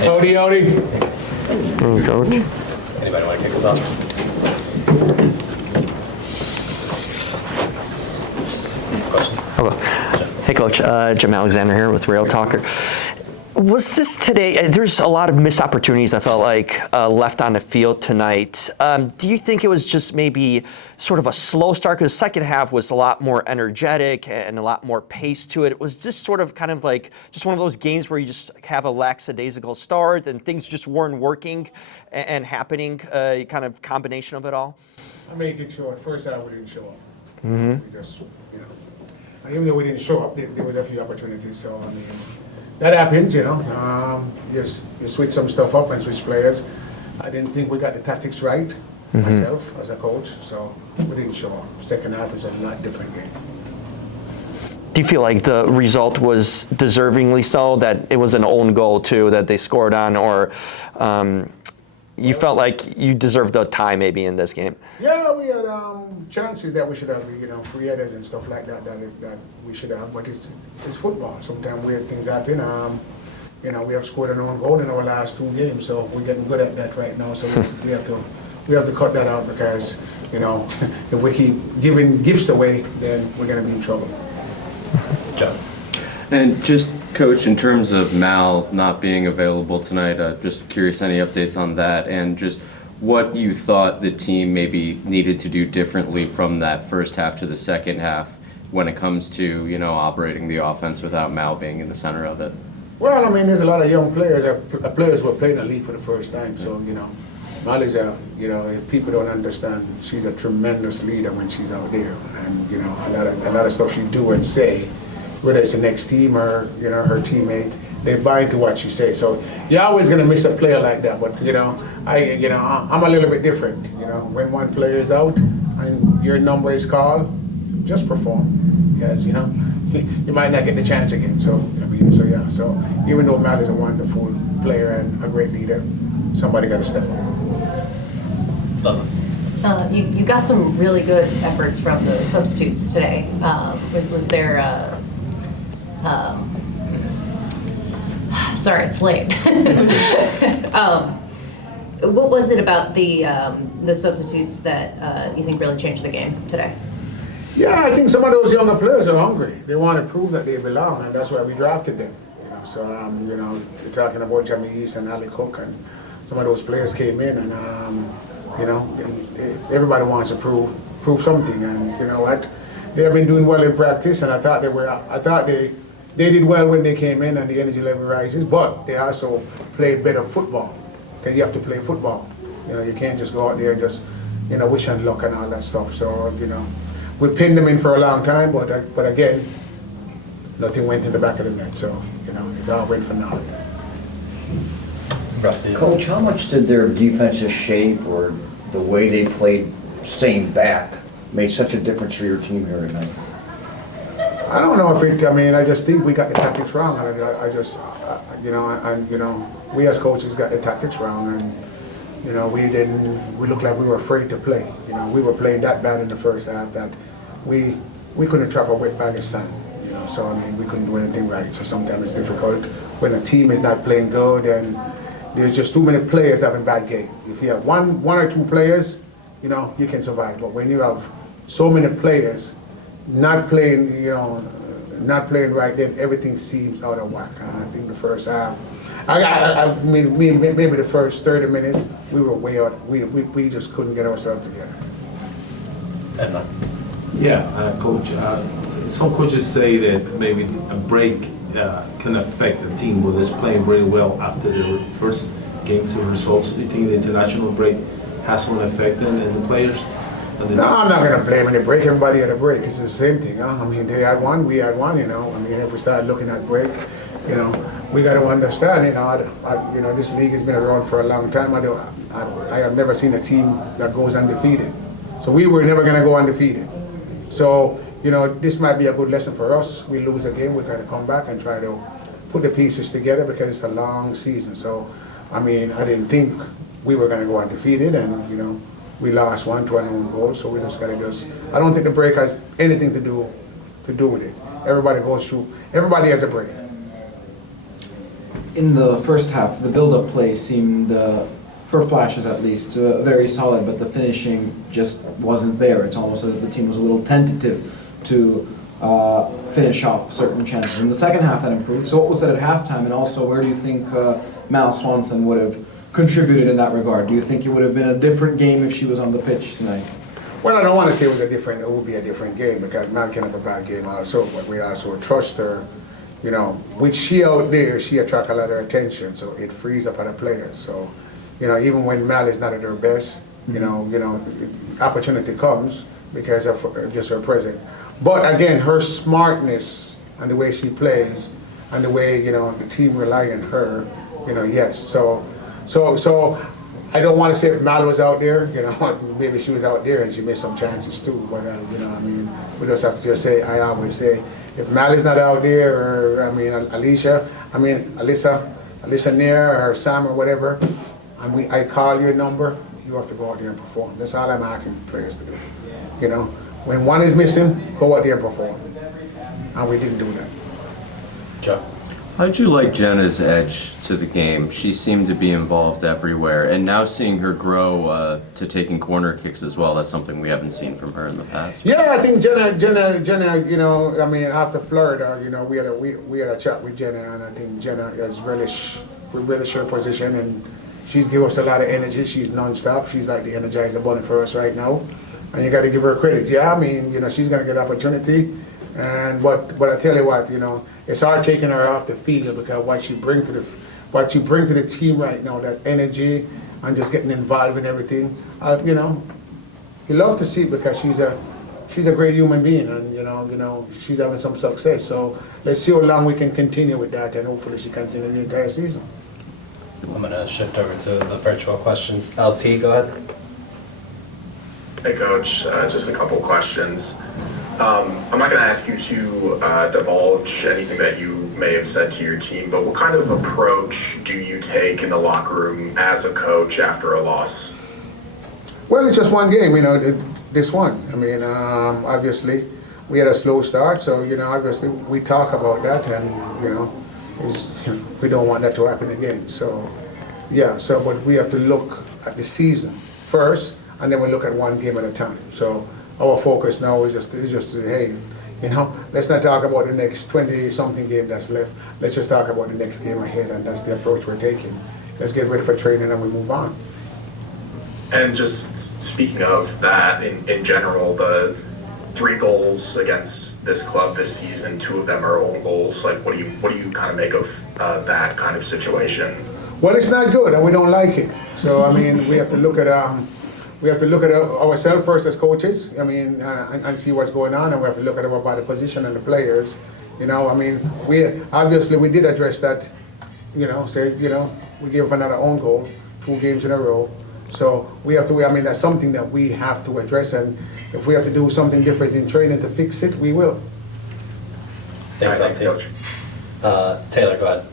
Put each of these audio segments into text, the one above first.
Howdy, howdy. Morning, Coach. Anybody want to kick us off? Questions? Hello. Hey, Coach. Jim Alexander here with Rail Talker. Was this today? There's a lot of missed opportunities, I felt like, left on the field tonight. Do you think it was just maybe sort of a slow start? Because the second half was a lot more energetic and a lot more pace to it. It was just sort of kind of like just one of those games where you just have a lackadaisical start and things just weren't working and happening, kind of combination of it all? I made it sure. First half we didn't show up. We just, and even though we didn't show up, there was a few opportunities. So, I mean, that happens, you switch some stuff up and switch players. I didn't think we got the tactics right, myself, as a coach, so we didn't show up. Second half is a lot different game. Do you feel like the result was deservingly so, that it was an own goal too that they scored on, or you felt like you deserved a tie maybe in this game? Yeah, we had chances that we should have, free headers and stuff like that we should have, but it's football. Sometimes weird things happen. We have scored an own goal in our last 2 games, so we're getting good at that right now. So we have to cut that out, because if we keep giving gifts away, then we're going to be in trouble. John. And just, Coach, in terms of Mal not being available tonight, just curious, any updates on that, and just what you thought the team maybe needed to do differently from that first half to the second half when it comes to, operating the offense without Mal being in the center of it? Well, I mean, there's a lot of young players, players who are playing the league for the first time, so, Mal is if people don't understand, she's a tremendous leader when she's out there, and, a lot of stuff she do and say, whether it's the next team or her teammate, they buy into what you say. So you're always gonna miss a player like that. But I'm a little bit different. When one player is out and your number is called, just perform, because you might not get the chance again. So So even though Mal is a wonderful player and a great leader, somebody got to step up. You got some really good efforts from the substitutes today. Was there? Sorry, it's late. What was it about the substitutes that you think really changed the game today? Yeah, I think some of those younger players are hungry. They want to prove that they belong, and that's why we drafted them. So you're talking about Jamie East and Ali Cook, and some of those players came in, and everybody wants to prove something, and you know what? They have been doing well in practice, and I thought they did well when they came in and the energy level rises, but they also played better football, because you have to play football. You can't just go out there and just, wish and luck and all that stuff. So, we pinned them in for a long time, but again, nothing went in the back of the net, so, it's all went for now. Rusty. Coach, how much did their defensive shape or the way they played staying back made such a difference for your team here tonight? I don't know if I just think we got the tactics wrong. We as coaches got the tactics wrong, and, we looked like we were afraid to play. We were playing that bad in the first half that we couldn't trap a wet bag of sand. So, we couldn't do anything right. So sometimes it's difficult when a team is not playing good and there's just too many players having bad game. If you have one or two players, you can survive. But when you have so many players not playing, not playing right, then everything seems out of whack. I think the first half, maybe the first 30 minutes, we were way out. We just couldn't get ourselves together. Edna. Yeah, Coach. Some coaches say that maybe a break can affect the team who is playing really well after the first game's results. Do you think the international break has some effect on the players? No, I'm not going to blame any break. Everybody had a break. It's the same thing. They had one, we had one. If we start looking at break, we got to understand. This league has been around for a long time. I have never seen a team that goes undefeated. So we were never going to go undefeated. So, this might be a good lesson for us. We lose a game, we got to come back and try to put the pieces together, because it's a long season. So, I didn't think we were going to go undefeated, and, we lost one to an own goal. So we just got to I don't think the break has anything to do with it. Everybody has a break. in the first half, the build-up play seemed, for flashes at least, very solid, but the finishing just wasn't there. It's almost as if the team was a little tentative to finish off certain chances. In the second half, that improved. So what was it at halftime, and also where do you think Mal Swanson would have contributed in that regard? Do you think it would have been a different game if she was on the pitch tonight? Well, I don't want to say it would be a different game, because Mal can have a bad game also, but we also trust her. You know, with she out there, she attracts a lot of attention, so it frees up other players. So, you know, even when Mal is not at her best, you know, opportunity comes because of just her presence. But again, her smartness and the way she plays and the way, you know, the team rely on her, you know, yes. So I don't want to say if Mal was out there, you know, maybe she was out there and she missed some chances too. But, you know, I mean, we just have to just say, I always say, if Mal is not out there, or, I mean, Alyssa Neer or Sam or whatever, and I call your number, you have to go out there and perform. That's all I'm asking players to do. You know, when one is missing, go out there and perform. And we didn't do that. Joe? How'd you like Jenna's edge to the game? She seemed to be involved everywhere, and now seeing her grow to taking corner kicks as well, that's something we haven't seen from her in the past. Yeah, I think Jenna, you know, I mean, after Florida, you know, we had a chat with Jenna, and I think Jenna has relish her position, and she's give us a lot of energy. She's non-stop. She's like the Energizer Bunny for us right now, and you got to give her credit. Yeah, I mean, you know, she's gonna get opportunity, and but I tell you what, you know, it's hard taking her off the field, because what you bring to the team right now, that energy and just getting involved in everything, you know, you love to see it, because she's a great human being, and you know she's having some success. So let's see how long we can continue with that, and hopefully she continues the entire season. I'm going to shift over to the virtual questions. LT, go ahead. Hey, Coach. Just a couple questions. I'm not going to ask you to divulge anything that you may have said to your team, but what kind of approach do you take in the locker room as a coach after a loss? Well, it's just one game, you know, this one. I mean, obviously, we had a slow start, so, you know, obviously, we talk about that, and, you know, we don't want that to happen again. So, yeah, but we have to look at the season first, and then we look at one game at a time. So our focus now is just hey, you know, let's not talk about the next 20-something game that's left. Let's just talk about the next game ahead, and that's the approach we're taking. Let's get ready for training, and we move on. And just speaking of that, in general, the 3 goals against this club this season, 2 of them are own goals. Like, what do you kind of make of that kind of situation? Well, it's not good, and we don't like it. So I mean, we have to look at ourselves first as coaches. I mean, and see what's going on, and we have to look at our body position and the players. You know, I mean, we did address that. You know, we gave up another own goal 2 games in a row. So we have to. I mean, that's something that we have to address, and if we have to do something different in training to fix it, we will. Thanks, Coach. Taylor, go ahead.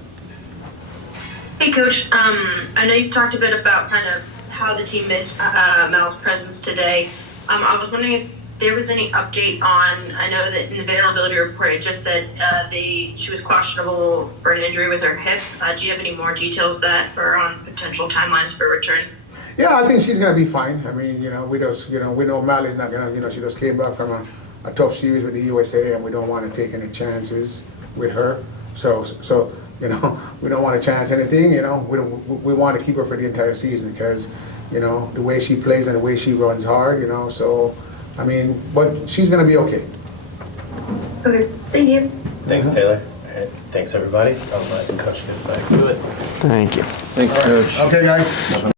Hey, Coach. I know you've talked a bit about kind of how the team missed Mal's presence today. I was wondering if there was any update on, I know that in the availability report it just said she was questionable for an injury with her hip. Do you have any more details on potential timelines for return? Yeah, I think she's gonna be fine. I mean, you know, we know Mally's not gonna, you know, she just came back from a tough series with the USA, and we don't want to take any chances with her. So you know, we don't want to chance anything. You know, we want to keep her for the entire season, because, you know, the way she plays and the way she runs hard. You know, so I mean, but she's gonna be okay. Okay, thank you. Thanks, Taylor. All right, thanks everybody. I'll let Coach get back to it. Thank you. Thanks, Coach. Okay, guys.